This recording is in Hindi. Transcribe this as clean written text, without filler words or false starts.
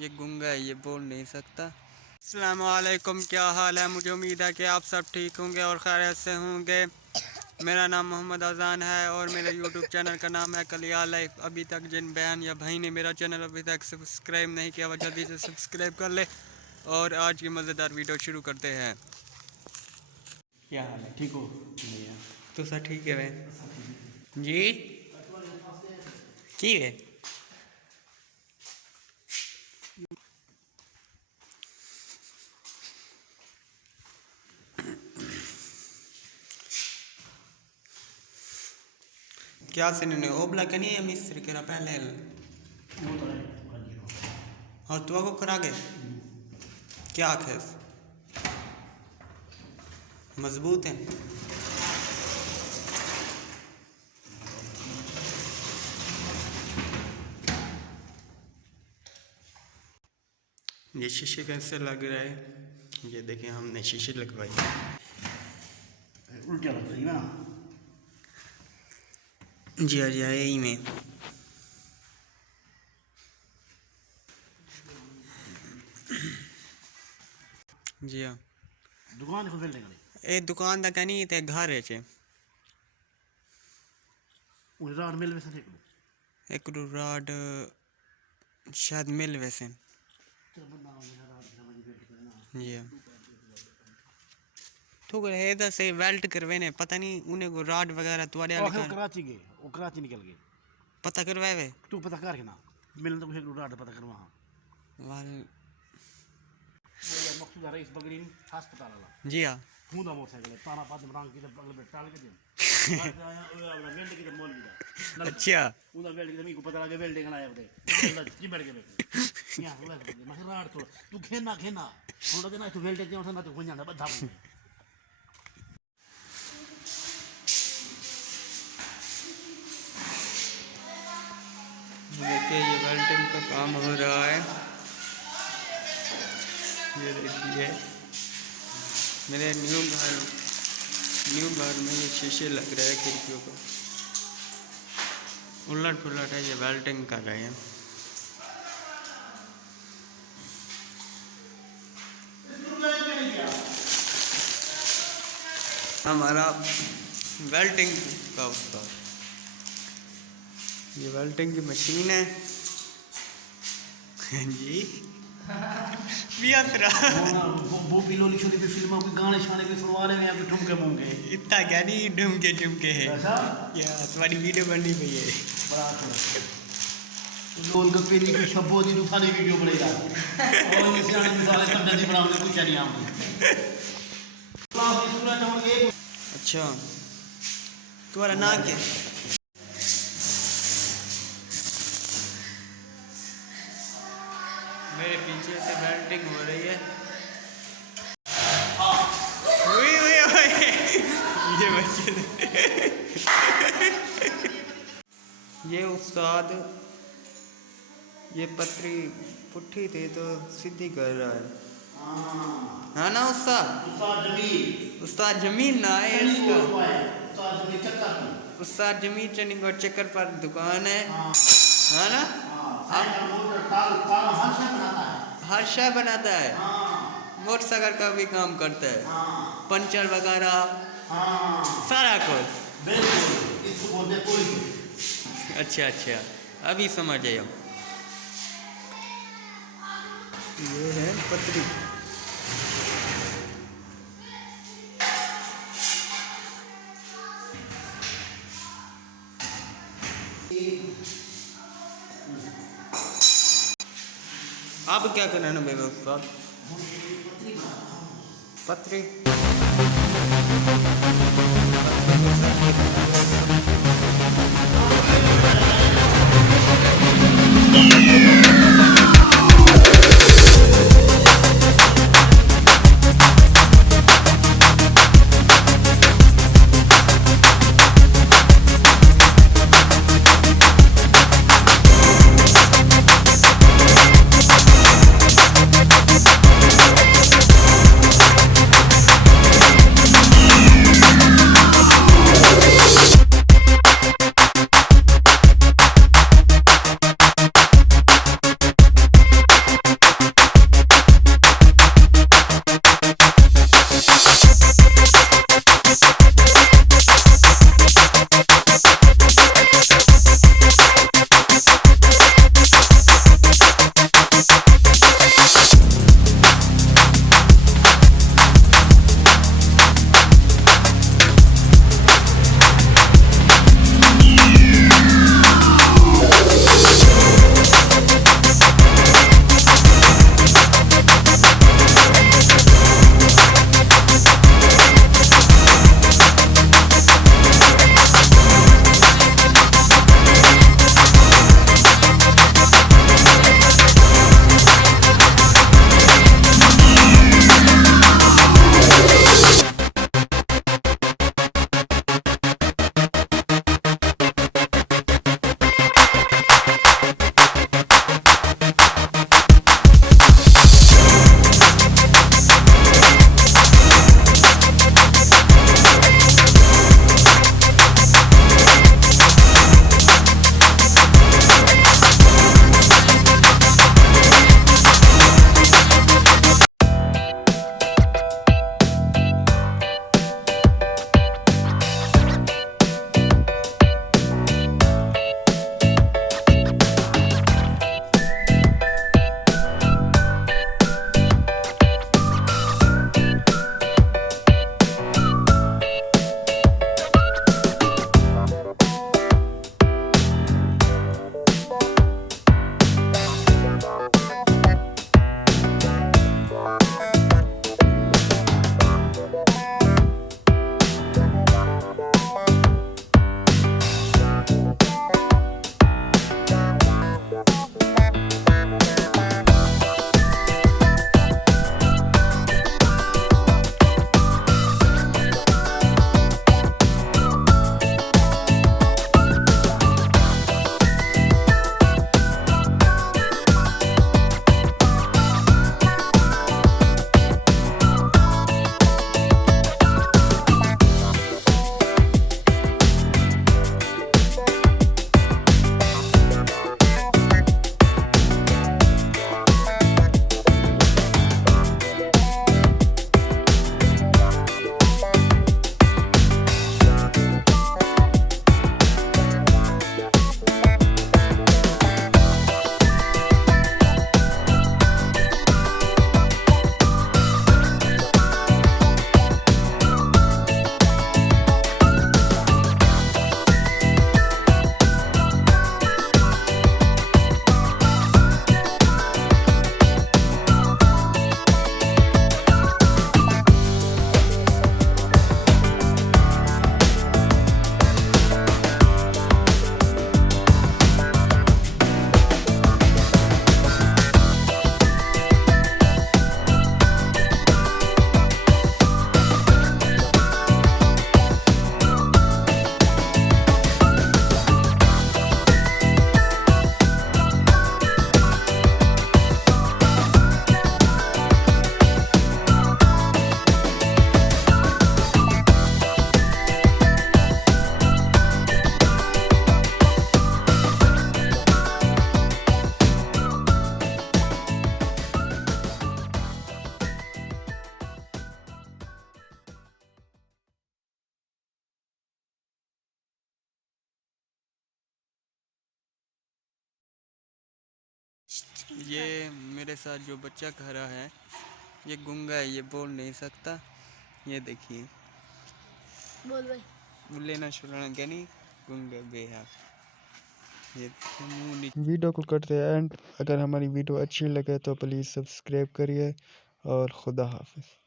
ये गूंगा है, ये बोल नहीं सकता। अस्सलाम वालेकुम, क्या हाल है? मुझे उम्मीद है कि आप सब ठीक होंगे और खैरियत से होंगे। मेरा नाम मोहम्मद अजान है और मेरे यूट्यूब चैनल का नाम है कलिया लाइफ। अभी तक जिन बहन या भाई ने मेरा चैनल अभी तक सब्सक्राइब नहीं किया, वह जल्दी से सब्सक्राइब कर ले और आज की मज़ेदार वीडियो शुरू करते हैं। क्या हाल है? ठीक हो? तो सर ठीक है भाई जी, ठीक है। क्या सिने ओबला के नहीं मिस्त्री के पहले और तू को करा गए क्या खेस मजबूत है। ये शीशे कैसे लग रहा है? ये देखिए हमने शीशे लगवाई। उल्टा लग रही ना जी हाँ जी हाँ, यही में जी हाँ। दुकान खोल लेंगे ए दुकान दा कहनी ते घर है चे राड मिल वैसे एक राड शायद मिल वैसे जी हाँ। तो है तो सही वेल्ट करवे ने पता नहीं उन्हें को राड वगैरह तुम्हारे वाले कराची गए, वो कराची निकल गए। पता करवाए वे तू पता कर के ना मिलने तो कुछ राड पता करवा वाल मकसूद रईस बगड़ी अस्पताल वाला जी हाँ। हुंदा मोटरसाइकिल ताना पाद रंग की अगले टाल के दिन वेल्ड की मौलवी दा अच्छा उदा वेल्ड की मेरे को पता लगे वेल्डिंग ना आया बदे जी बैठ गए यहां हुआ मैं राड तो तू खेना हुंदा ना तू वेल्ड के ना तो हो जाना बद्धा देखिए ये वेल्डिंग का काम हो रहा है। ये देखिए मेरे न्यू घर में ये शीशे लग रहे हैं खिड़कियों को। उलट पुलट है, ये वेल्डिंग कर रहे हैं। हमारा वेल्डिंग का उस्ताद, ये वेल्डिंग की मशीन है जी। वो पिलोली छोटी पे फिल्म में गाने शाने पे सुनवा रहे हैं अभी ठुमके मुंगे इतना क्या नहीं ढूंढके है या तुम्हारी वीडियो बननी पई है बड़ा लोन का पेनी की शब्बो दी दुखाने वीडियो बनेगा और ये सियाने मिसाले सब जल्दी बनाओगे कुछ नहीं आऊंगे अच्छा तुम्हारा नाम क्या? मेरे पीछे से वेल्डिंग हो रही है। ये बच्चे ये उस्ताद ये पतरी पुट्ठी थी तो सीधी कर रहा है। हाँ ना उस्ताद? उस्ताद जमीन ना है इसका। उस्ताद जमीन चनिंग और चक्कर पर दुकान है। हाँ ना? हर शय बनाता है। मोटरसाइकिल का भी काम करता है, पंचर वगैरह सारा कुछ। अच्छा अभी समझ आया। ये है पतरी। अब क्या करना है मेरे उस्ताद? पतरी ये मेरे साथ जो बच्चा खड़ा है ये गूंगा है, ये बोल नहीं सकता। ये देखिए बोल भाई। लेना शुरू गनी गूंगा बेहा। ये वीडियो को करते हैं एंड। अगर हमारी वीडियो अच्छी लगे तो प्लीज़ सब्सक्राइब करिए और खुदा हाफिज़।